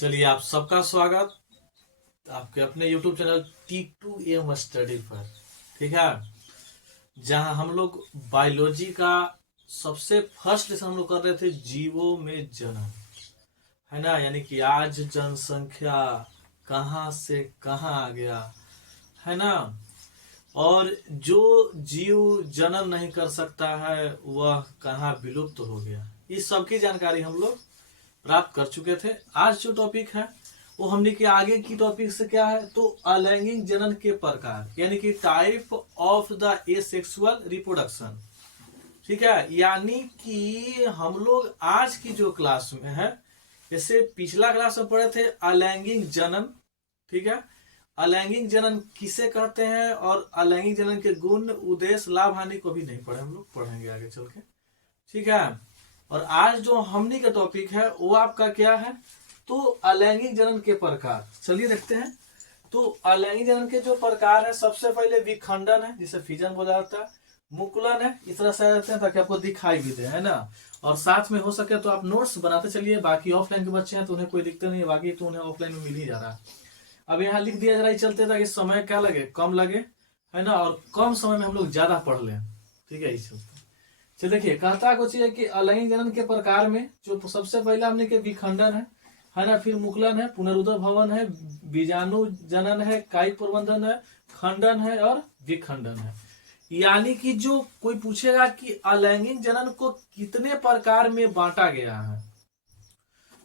चलिए आप सबका स्वागत आपके अपने YouTube चैनल T2M स्टडी पर। ठीक है, जहां हम लोग बायोलॉजी का सबसे फर्स्ट लेसन हम लोग कर रहे थे, जीवों में जन्म, है ना। यानी कि आज जनसंख्या कहाँ से कहाँ आ गया, है ना। और जो जीव जन्म नहीं कर सकता है वह कहाँ विलुप्त हो गया, इस सब की जानकारी हम लोग प्राप्त कर चुके थे। आज जो टॉपिक है वो हमने के आगे की टॉपिक से क्या है, तो अलैंगिक जनन के प्रकार, यानी कि type of the asexual reproduction. ठीक है, यानी कि हम लोग आज की जो क्लास में है, जैसे पिछला क्लास में पढ़े थे अलैंगिक जनन। ठीक है, अलैंगिक जनन किसे कहते हैं और अलैंगिक जनन के गुण, उद्देश्य, लाभ, हानि को भी नहीं पढ़े, हम लोग पढ़ेंगे आगे चल के। ठीक है, और आज जो हमने का टॉपिक है वो आपका क्या है, तो अलैंगिक जनन के प्रकार। चलिए देखते हैं। तो अलैंगिक जनन के जो प्रकार है, सबसे पहले विखंडन है, जिसे फिजन बोला जाता है। मुकुलन है, इस तरह से रहते हैं ताकि आपको दिखाई भी दे, है ना। और साथ में हो सके तो आप नोट्स बनाते चलिए। बाकी ऑफलाइन के बच्चे हैं तो उन्हें कोई दिक्कत नहीं है, बाकी तो उन्हें ऑफलाइन में मिल ही जा रहा है। अब यहाँ लिख दिया जा रहा है, चलते ताकि समय क्या लगे, कम लगे, है ना, और कम समय में हम लोग ज्यादा पढ़ लें। ठीक है, इस चलते चलिए देखिए, कहता कुछ है कि अलैंगिक जनन के प्रकार में जो सबसे पहले हमने के विखंडन है ना, फिर मुकुलन है, पुनरुदर भवन है, बीजाणु जनन है, कायिक प्रबंधन है, खंडन है और विखंडन है। यानी कि जो कोई पूछेगा कि अलैंगिक जनन को कितने प्रकार में बांटा गया है,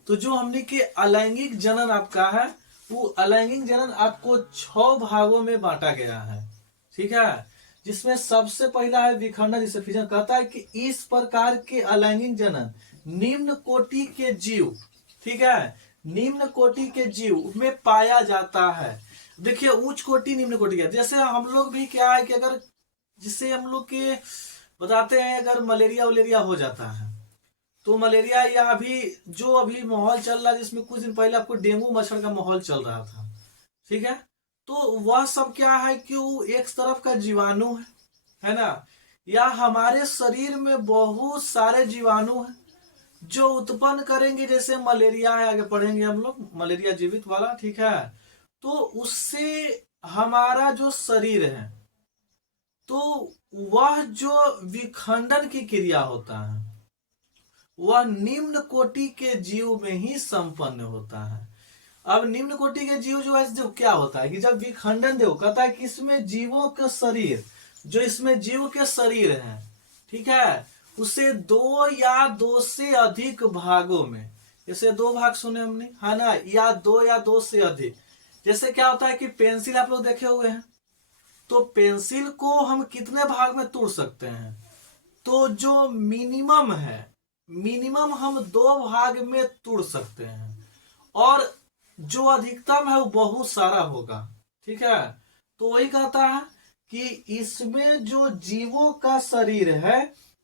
तो जो हमने के अलैंगिक जनन आपका है, वो अलैंगिक जनन आपको 6 भागों में बांटा गया है। ठीक है, जिसमें सबसे पहला है विखंडन, जिसे फिजन कहता है कि इस प्रकार के अलैंगिक जनन निम्न कोटि के जीव, ठीक है, निम्न कोटि के जीव में पाया जाता है। देखिए, उच्च कोटि निम्न कोटि का, जैसे हम लोग भी क्या है कि अगर जिससे हम लोग के बताते हैं, अगर मलेरिया वलेरिया हो जाता है तो मलेरिया, या अभी माहौल चल रहा है जिसमें कुछ दिन पहले आपको डेंगू मच्छर का माहौल चल रहा था। ठीक है, तो वह सब क्या है कि वो एक तरफ का जीवाणु है ना, या हमारे शरीर में बहुत सारे जीवाणु हैं जो उत्पन्न करेंगे, जैसे मलेरिया है, आगे पढ़ेंगे हम लोग मलेरिया जीवित वाला। ठीक है, तो उससे हमारा जो शरीर है, तो वह जो विखंडन की क्रिया होता है वह निम्न कोटि के जीव में ही संपन्न होता है। अब निम्न कोटि के जीव जो है, जो क्या होता है कि जब विखंडन देखो, कहता है कि इसमें जीवों के शरीर, जो इसमें जीव के शरीर हैं, ठीक है, उसे 2 या 2 से अधिक भागों में, जैसे 2 भाग सुने हमने, है ना, या 2 या 2 से अधिक। जैसे क्या होता है कि पेंसिल आप लोग देखे हुए हैं, तो पेंसिल को हम कितने भाग में तोड़ सकते हैं, तो जो मिनिमम है, मिनिमम हम 2 भाग में तोड़ सकते हैं, और जो अधिकतम है वो बहुत सारा होगा। ठीक है, तो वही कहता है कि इसमें जो जीवों का शरीर है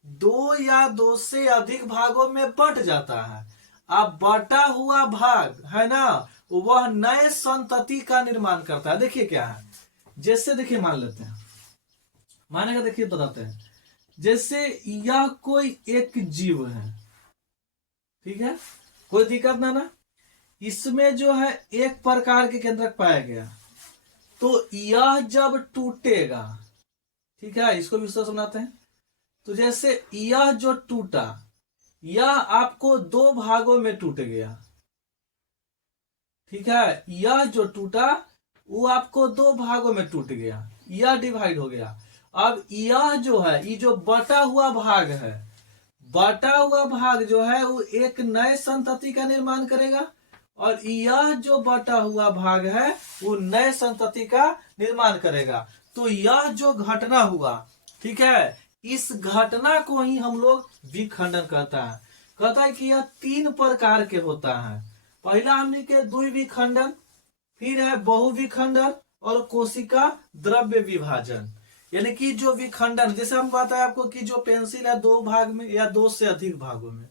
2 या 2 से अधिक भागों में बट जाता है। अब बटा हुआ भाग है ना, वह नए संतति का निर्माण करता है। देखिए क्या है, जैसे देखिए मान लेते हैं, मानेगा, देखिए बताते हैं, जैसे यह कोई एक जीव है, ठीक है, कोई दिक्कत ना, इसमें जो है एक प्रकार के केंद्रक पाया गया, तो यह जब टूटेगा, ठीक है, इसको भी समझाते हैं। तो जैसे यह जो टूटा, यह आपको 2 भागों में टूट गया। ठीक है, यह जो टूटा वो आपको 2 भागों में टूट गया, यह डिवाइड हो गया। अब यह जो है, ये जो बटा हुआ भाग है, बटा हुआ भाग जो है वो एक नए संतति का निर्माण करेगा, और यह जो बटा हुआ भाग है वो नए संतति का निर्माण करेगा। तो यह जो घटना हुआ, ठीक है, इस घटना को ही हम लोग विखंडन कहता है कि यह 3 प्रकार के होता है। पहला हमने के द्विविखंडन, फिर है बहुविखंडन, और कोशिका द्रव्य विभाजन। यानी कि जो विखंडन, जैसे हम बताए आपको कि जो पेंसिल है 2 भाग में या 2 से अधिक भागों में,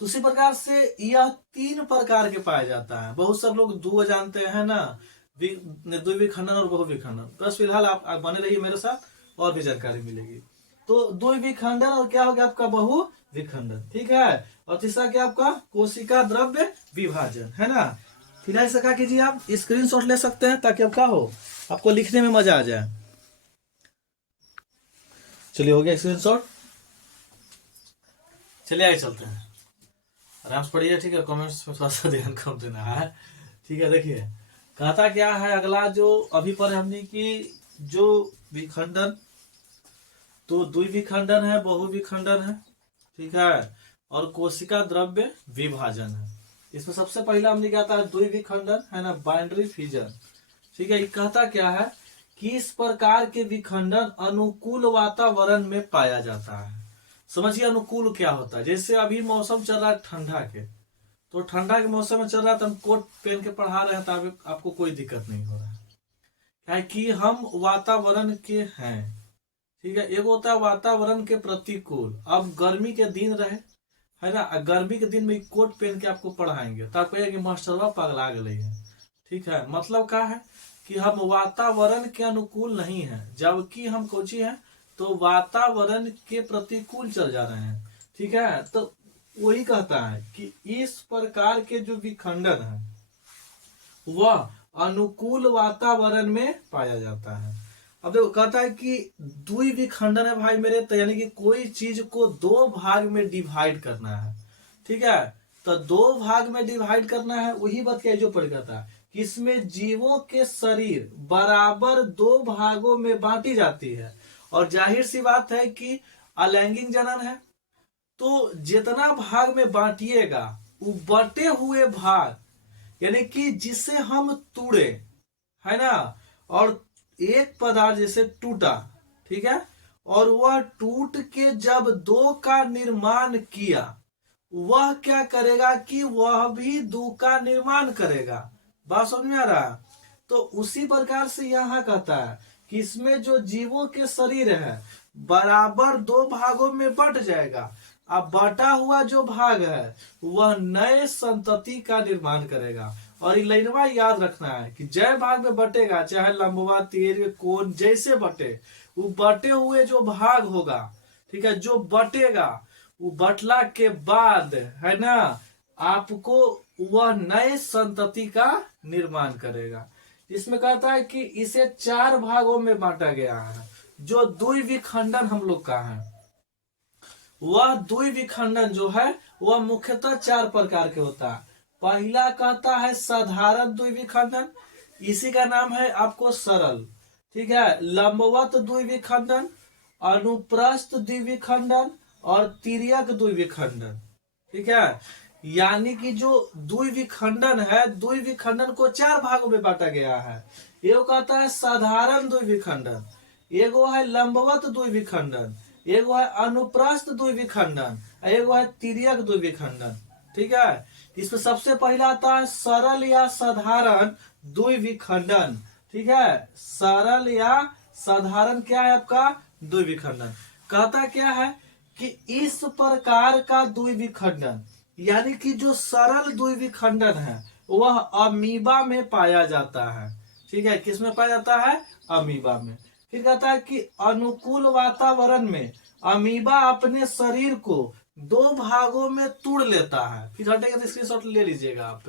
तो उसी प्रकार से यह 3 प्रकार के पाया जाता है। बहुत सब लोग 2 जानते हैं ना, द्विविखंडन और बहुविखंडन। बस फिलहाल आप बने रहिए मेरे साथ, और भी जानकारी मिलेगी। तो द्विविखंडन और क्या हो गया आपका बहुविखंडन, ठीक है। और तीसरा क्या आपका कोशिका द्रव्य विभाजन, है ना। फिलहाल से क्या कीजिए, आप स्क्रीनशॉट ले सकते हैं ताकि अब क्या हो, आपको लिखने में मजा आ जाए। चलिए हो गया स्क्रीनशॉट। चलिए आगे चलते हैं, आराम से पढ़िए, ठीक है। कमेंट्स में थोड़ा सा ध्यान कम देना है, ठीक है। देखिए कहता क्या है अगला जो अभी पढ़े हमने कि जो विखंडन, तो द्विविखंडन है, बहुविखंडन है, ठीक है, और कोशिका द्रव्य विभाजन है। इसमें सबसे पहला हमने क्या था, द्विविखंडन, है ना, बाइनरी फिजन, ठीक है। ये कहता क्या है कि इस प्रकार के विखंडन अनुकूल वातावरण में पाया जाता है। समझिए अनुकूल क्या होता है। जैसे अभी मौसम चल रहा है ठंडा के, तो ठंडा के मौसम में चल रहा है तो हम कोट पहन के पढ़ा रहे हैं, तो आपको कोई दिक्कत नहीं हो रहा है, क्या है कि हम वातावरण के हैं, ठीक है। एक होता है वातावरण के प्रतिकूल। अब गर्मी के दिन रहे, है ना, गर्मी के दिन में कोट पहन के आपको पढ़ाएंगे तो आप कहेंगे मास्टरवा पगला गए है, ठीक है। मतलब क्या है कि हम वातावरण के अनुकूल नहीं है, जबकि हम कोची हैं तो वातावरण के प्रतिकूल चल जा रहे हैं, ठीक है। तो वही कहता है कि इस प्रकार के जो विखंडन है वह अनुकूल वातावरण में पाया जाता है। अब देखो कहता है कि द्विविखंडन है भाई मेरे, तो यानी कि कोई चीज को दो भाग में डिवाइड करना है, ठीक है। तो दो भाग में डिवाइड करना है, वही बात क्या जो पढ़ कहता है कि इसमें जीवों के शरीर बराबर दो भागों में बांटी जाती है। और जाहिर सी बात है कि अलैंगिक जनन है, तो जितना भाग में बांटिएगा वो बटे हुए भाग, यानी कि जिसे हम तोड़े, है ना, और एक पदार्थ जैसे टूटा, ठीक है, और वह टूट के जब दो का निर्माण किया, वह क्या करेगा कि वह भी दो का निर्माण करेगा। बात समझ में आ रहा। तो उसी प्रकार से यहाँ कहता है कि इसमें जो जीवों के शरीर है बराबर दो भागों में बट जाएगा। अब बटा हुआ जो भाग है वह नए संतति का निर्माण करेगा। और ये लाइनवा याद रखना है कि जय भाग में बटेगा, चाहे लंबवा तीर कोण जैसे बटे, वो बटे हुए जो भाग होगा, ठीक है, जो बटेगा वो बटला के बाद, है ना, आपको वह नए संतति का निर्माण करेगा। इसमें कहता है कि इसे चार भागों में बांटा गया है। जो द्विविखंडन हम लोग का है, वह द्विविखंडन जो है वह मुख्यतः चार प्रकार के होता है। पहला कहता है साधारण द्विविखंडन, इसी का नाम है आपको सरल, ठीक है। लंबवत द्विविखंडन, अनुप्रस्थ द्विविखंडन और तिर्यक द्विविखंडन, ठीक है। यानी कि जो द्विविखंडन है, द्विविखंडन को चार भागों में बांटा गया है। एक कहता है साधारण द्विविखंडन, एगो है लंबवत द्विविखंडन, एगो है अनुप्रस्थ द्विविखंडन, एगो है तिर्यक द्विविखंडन, ठीक है। इसमें सबसे पहला आता है सरल या साधारण द्विविखंडन, ठीक है। सरल या साधारण क्या है आपका द्विविखंडन। कहता क्या है कि इस प्रकार का द्विविखंडन, यानी कि जो सरल द्विविखंडन है वह अमीबा में पाया जाता है, ठीक है। किस में पाया जाता है, अमीबा में। फिर कहता है कि अनुकूल वातावरण में अमीबा अपने शरीर को दो भागों में तोड़ लेता है। फिर हटेगा तो स्क्रीनशॉट ले लीजिएगा आप,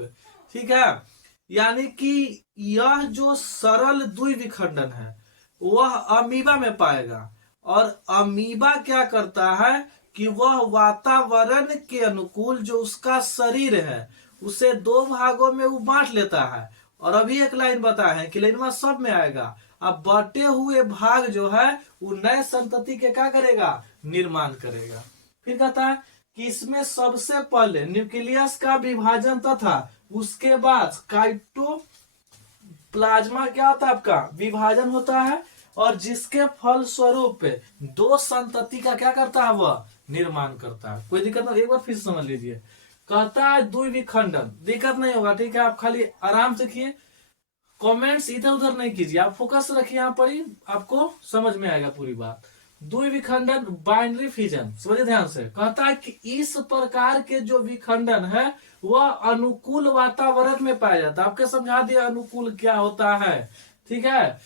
ठीक है। यानी कि यह जो सरल द्विविखंडन है वह अमीबा में पाएगा, और अमीबा क्या करता है कि वह वातावरण के अनुकूल जो उसका शरीर है उसे दो भागों में वो बांट लेता है। और अभी एक लाइन बताया है कि लाइन में सब में आएगा। अब बटे हुए भाग जो है वो नए संतति के क्या करेगा, निर्माण करेगा। फिर कहता है कि इसमें सबसे पहले न्यूक्लियस का विभाजन तथा उसके बाद साइटोप्लाज्मा क्या होता है आपका विभाजन होता है, और जिसके फल स्वरूप दो संतति का क्या करता है वह निर्माण करता है। कोई दिक्कत नहीं, एक बार फिर समझ लीजिए। कहता है द्विविखंडन, दिक्कत नहीं होगा, ठीक है। आप खाली आराम से किए, कमेंट्स इधर उधर नहीं कीजिए, आप फोकस रखिए यहाँ पर ही, आपको समझ में आएगा पूरी बात। द्विविखंडन बाइनरी फिजन, समझिए ध्यान से। कहता है कि इस प्रकार के जो विखंडन है वह अनुकूल वातावरण में पाया जाता है। आपके समझा दिया अनुकूल क्या होता है, ठीक है।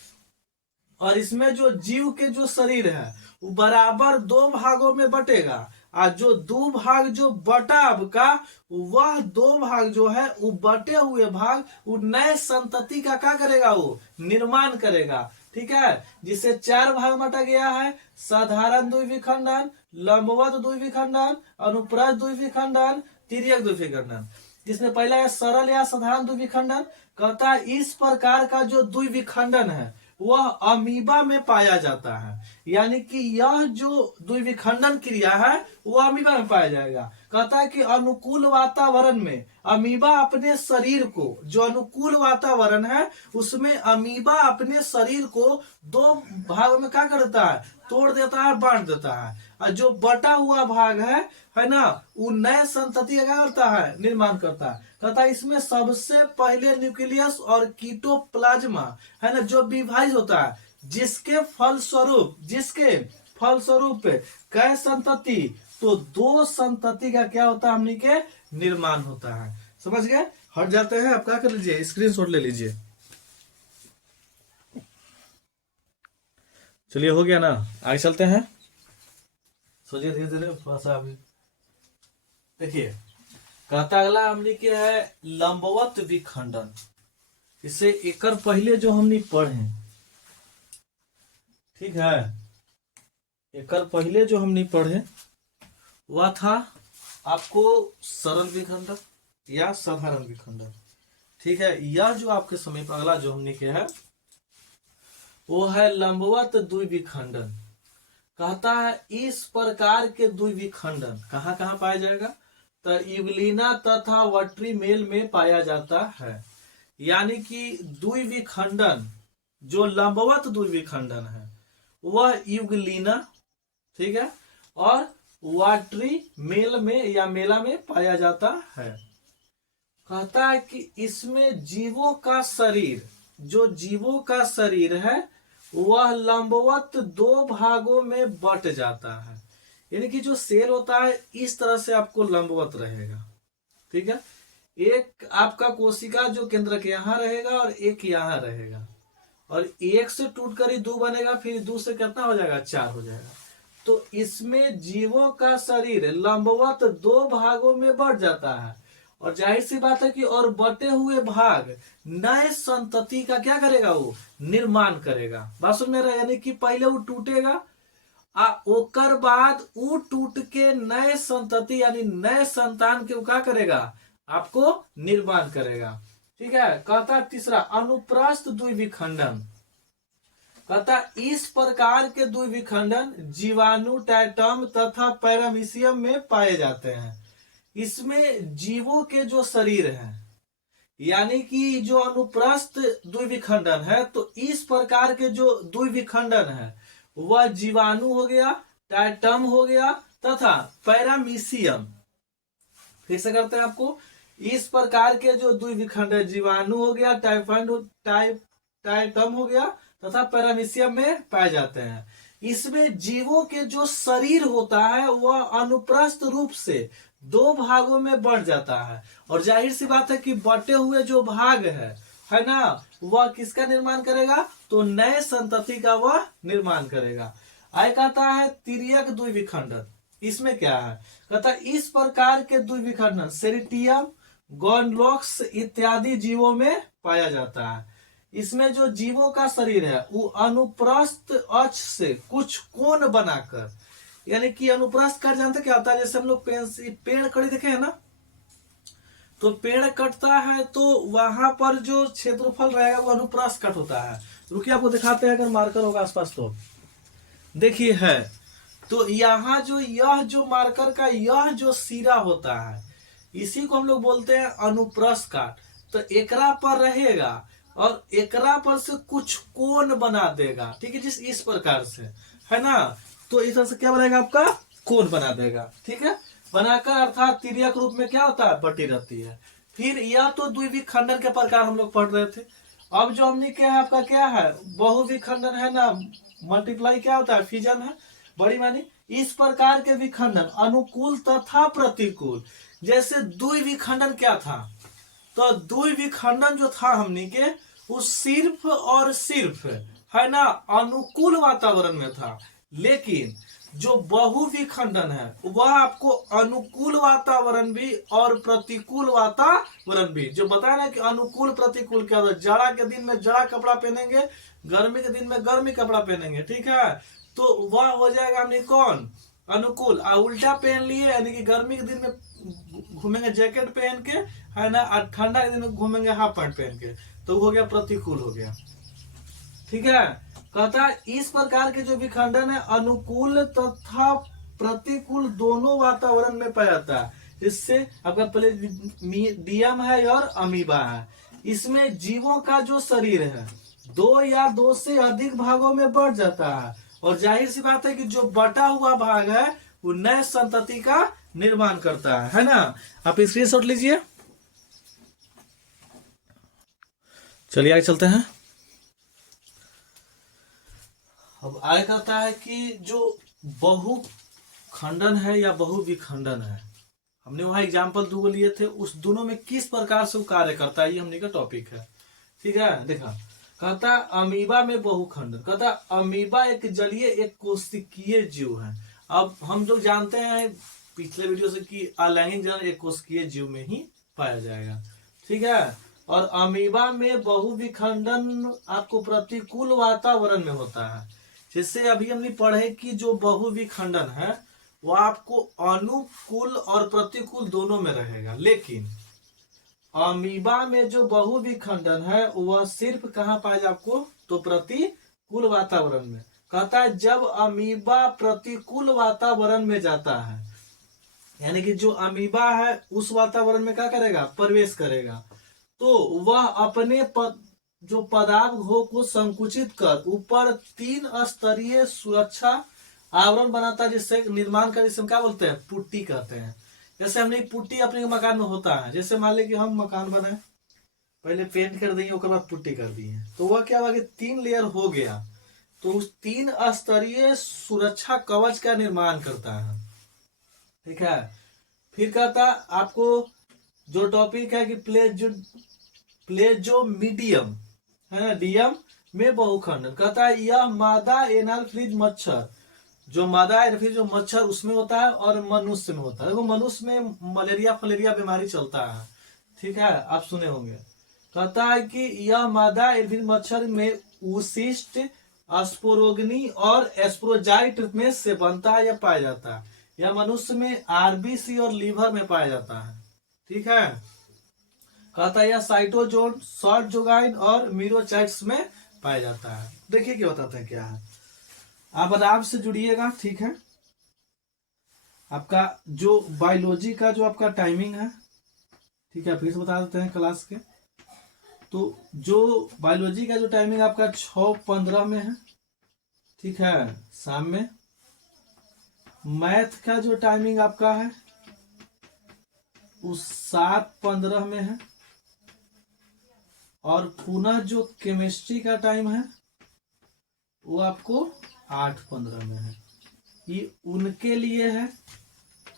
और इसमें जो जीव के जो शरीर है वो बराबर दो भागों में बटेगा। और जो दो भाग जो बटा आपका, वह दो भाग जो है वो बटे हुए भाग वो नए संतति का क्या करेगा, वो निर्माण करेगा। ठीक है, जिसे चार भाग बांटा गया है, साधारण द्विविखंडन, लंबवत द्विविखंडन, अनुप्रस्थ द्विविखंडन, तिर्यक द्विविखंडन। जिसमें पहला है सरल या साधारण द्विविखंडन। कहता है इस प्रकार का जो द्विविखंडन है वह अमीबा में पाया जाता है। यानी कि यह जो द्विविखंडन क्रिया है वह अमीबा में पाया जाएगा। कहता है कि अनुकूल वातावरण में अमीबा अपने शरीर को, जो अनुकूल वातावरण है उसमें अमीबा अपने शरीर को दो भागों में क्या करता है, तोड़ देता है, बांट देता है। और जो बटा हुआ भाग है ना, वो नए संतति का क्या करता है, निर्माण करता है। कहता है इसमें सबसे पहले न्यूक्लियस और कीटोप्लाज्मा है ना जो विभाजित होता है, जिसके फलस्वरूप कई संतति, तो दो संतति का क्या होता है, हमने के निर्माण होता है। समझ गए? हट जाते हैं, आप क्या कर लीजिए, स्क्रीनशॉट ले लीजिए। चलिए हो गया ना, आगे चलते हैं। सोचिए धीरे धीरे थोड़ा सा अभी देखिए। कहता अगला हमने के है लंबवत विखंडन। इसे एक पहले जो हमने पढ़े, ठीक है, एक पहले जो हमने पढ़े वह था आपको सरल विखंडन या साधारण विखंडन। ठीक है, यह जो आपके समय पर अगला जो हमने किया है वो है लंबवत द्विविखंडन। कहता है इस प्रकार के द्विविखंडन कहाँ कहाँ पाया जाएगा, तो यूग्लिना तथा वट्री मेल में पाया जाता है। यानी कि द्विविखंडन जो लंबवत द्विविखंडन है वह यूग्लिना, ठीक है, और वाटरी मेल में या मेला में पाया जाता है। कहता है कि इसमें जीवों का शरीर, जो जीवों का शरीर है वह लंबवत दो भागों में बट जाता है। यानी कि जो सेल होता है इस तरह से आपको लंबवत रहेगा। ठीक है, एक आपका कोशिका जो केंद्र के यहाँ रहेगा और एक यहाँ रहेगा, और एक से टूटकर ही दो बनेगा, फिर दो से कितना हो जाएगा, चार हो जाएगा। तो इसमें जीवों का शरीर लंबवत दो भागों में बढ़ जाता है, और जाहिर सी बात है कि और बटे हुए भाग नए संतति का क्या करेगा, वो निर्माण करेगा। बात समझ में रहा? यानी कि पहले वो टूटेगा ओकर बाद वो टूट के नए संतति यानी नए संतान के क्या करेगा, आपको निर्माण करेगा। ठीक है, कहता तीसरा अनुप्रस्थ द्विविखंडन। कहता इस प्रकार के द्विविखंडन जीवाणु, टाइटम तथा पैरामीशियम में पाए जाते हैं। इसमें जीवों के जो शरीर है, यानी कि जो अनुप्रस्थ द्विविखंडन है, तो इस प्रकार के जो द्विविखंडन है वह जीवाणु हो गया, टाइटम हो गया तथा पैरामीशियम। फिर से करते हैं आपको, इस प्रकार के जो द्विविखंडन जीवाणु हो गया, टाइटम हो गया तथा पैरामीशियम में पाए जाते हैं। इसमें जीवों के जो शरीर होता है वह अनुप्रस्थ रूप से दो भागों में बढ़ जाता है, और जाहिर सी बात है कि बटे हुए जो भाग है ना, वह किसका निर्माण करेगा, तो नए संतति का वह निर्माण करेगा। आय कहता है तिर्यक द्विविखंडन। इसमें क्या है, कहता है इस प्रकार के द्विविखंडन सेरिटियम, गोनलोक्स इत्यादि जीवों में पाया जाता है। इसमें जो जीवों का शरीर है वो अनुप्रस्थ अक्ष से कुछ कोण बनाकर, यानी कि अनुप्रस्थ कट जानते क्या होता है, जैसे हम लोग पेड़ कड़ी देखे है ना, तो पेड़ कटता है तो वहां पर जो क्षेत्रफल रहेगा वो अनुप्रस्थ कट होता है। रुकिए आपको दिखाते हैं, अगर मार्कर होगा आसपास तो देखिए है। तो यहाँ जो यह जो मार्कर का यह जो सिरा होता है इसी को हम लोग बोलते हैं अनुप्रस्थ काट। तो एकरा पर रहेगा और एकरा पर से कुछ कोण बना देगा। ठीक है, जिस इस प्रकार से है ना, तो इस तरह से क्या बनाएगा, आपका कोण बना देगा। ठीक है, बनाकर अर्थात तिर्यक रूप में क्या होता है, बटी रहती है। फिर यह तो द्विविखंडन के प्रकार हम लोग पढ़ रहे थे। अब जो हमने क्या है, आपका क्या है, बहुविखंडन है ना, मल्टीप्लाई क्या होता है, फिजन है, बड़ी मानी। इस प्रकार के विखंडन अनुकूल तथा प्रतिकूल। जैसे द्विविखंडन क्या था, तो द्विविखंडन जो था हमने के वो सिर्फ और सिर्फ है ना अनुकूल वातावरण में था, लेकिन जो बहुविखंडन है वह आपको अनुकूल वातावरण भी और प्रतिकूल वातावरण भी, जो बताया ना कि अनुकूल प्रतिकूल क्या होता है, जाड़ा के दिन में जाड़ा कपड़ा पहनेंगे, गर्मी के दिन में गर्मी कपड़ा पहनेंगे, ठीक है, तो वह हो जाएगा हमने कौन अनुकूल। उल्टा पहन लिए यानी कि गर्मी के दिन में घूमेंगे जैकेट पहन के, है ना, और ठंडा के दिन में घूमेंगे हाफ पैंट पहन के, तो हो गया प्रतिकूल हो गया, ठीक है। कहता है इस प्रकार के जो विखंडन है अनुकूल तथा प्रतिकूल दोनों वातावरण में पाया जाता है। इससे आपका प्लेजिडियम है और अमीबा है। इसमें जीवों का जो शरीर है 2 या 2 से अधिक भागों में बढ़ जाता है, और जाहिर सी बात है कि जो बटा हुआ भाग है वो नए संतति का निर्माण करता है ना। आप स्क्रीनशॉट लीजिए। चलिए आगे चलते हैं। अब आगे कहता है कि जो बहुखंडन है या बहुविखंडन है, हमने वहां एग्जाम्पल 2 लिए थे, उस दोनों में किस प्रकार से वो कार्य करता है, ये हमने का टॉपिक है, ठीक है। देखा कहता अमीबा में बहुखंडन, कहता अमीबा एक जलीय एक कोशिकीय जीव है। अब हम लोग जानते हैं पिछले वीडियो से कि अलैंगिक जनन एक कोशिकीय जीव में ही पाया जाएगा, ठीक है। और अमीबा में बहुविखंडन आपको प्रतिकूल वातावरण में होता है। जिससे अभी हमने पढ़े कि जो बहुविखंडन है वो आपको अनुकूल और प्रतिकूल दोनों में रहेगा, लेकिन अमीबा में जो बहुविखंडन है वह सिर्फ कहाँ पाया जाए आपको, तो प्रतिकूल वातावरण में। कहता है जब अमीबा प्रतिकूल वातावरण में जाता है, यानी कि जो अमीबा है उस वातावरण में क्या करेगा, प्रवेश करेगा, तो वह अपने जो पदार्थ को संकुचित कर ऊपर 3 स्तरीय सुरक्षा आवरण बनाता है, जिससे निर्माण का, जिसे हम क्या बोलते हैं, पुट्टी कहते हैं। जैसे हमने पुट्टी अपने मकान में होता है, जैसे मान ली कि हम मकान बनाए, पहले पेंट कर दिए, उसके बाद पुट्टी कर दी है, तो वह क्या हुआ कि 3 लेयर हो गया, तो उस 3 स्तरीय सुरक्षा कवच का निर्माण करता है, ठीक है। फिर कहता आपको जो टॉपिक है कि प्लेजोमीडियम है ना, डीएम में बहुखंडन। कहता है यह मादा एनाफिलीज मच्छर, जो मादा एनाफिलीज जो मच्छर उसमें होता है और मनुष्य में होता है। देखो मनुष्य में मलेरिया बीमारी चलता है, ठीक है, आप सुने होंगे। कहता है कि यह मादा एनाफिलीज मच्छर में उशिष्ट स्पोरोगनी और एस्प्रोजाइट में से बनता है या पाया जाता है। यह मनुष्य में आरबीसी और लीवर में पाया जाता है, ठीक है। कहता है यह साइटोजोन शॉर्ट जोगाइन और मीरोचाइट्स में पाया जाता है। देखिए क्या बताते हैं क्या है, आप आराम से जुड़िएगा, ठीक है। आपका जो बायोलॉजी का जो आपका टाइमिंग है, ठीक है, फिर से बता देते हैं क्लास के। तो जो बायोलॉजी का जो टाइमिंग आपका 6:15 में है, ठीक है, शाम में। मैथ का जो टाइमिंग आपका है उस 7:15 में है, और पुनः जो केमिस्ट्री का टाइम है वो आपको 8:15 में है। ये उनके लिए है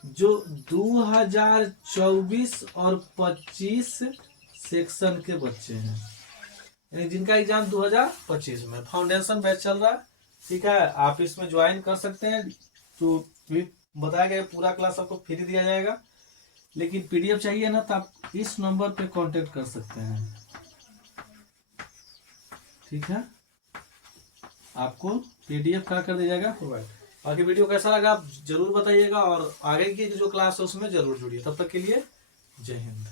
जो 2024 और 25 सेक्शन के बच्चे हैं, यानी जिनका एग्जाम 2025 में फाउंडेशन बैच चल रहा है, ठीक है। आप इसमें ज्वाइन कर सकते हैं, तो भी बताया गया पूरा क्लास आपको फ्री दिया जाएगा, लेकिन पीडीएफ चाहिए ना तो आप इस नंबर पे कांटेक्ट कर सकते हैं, ठीक है। आपको पीडीएफ क्या कर दिया जाएगा प्रोवाइड। बाकी वीडियो कैसा लगा आप जरूर बताइएगा, और आगे की जो क्लास है उसमें जरूर जुड़िए। तब तक के लिए जय हिंद।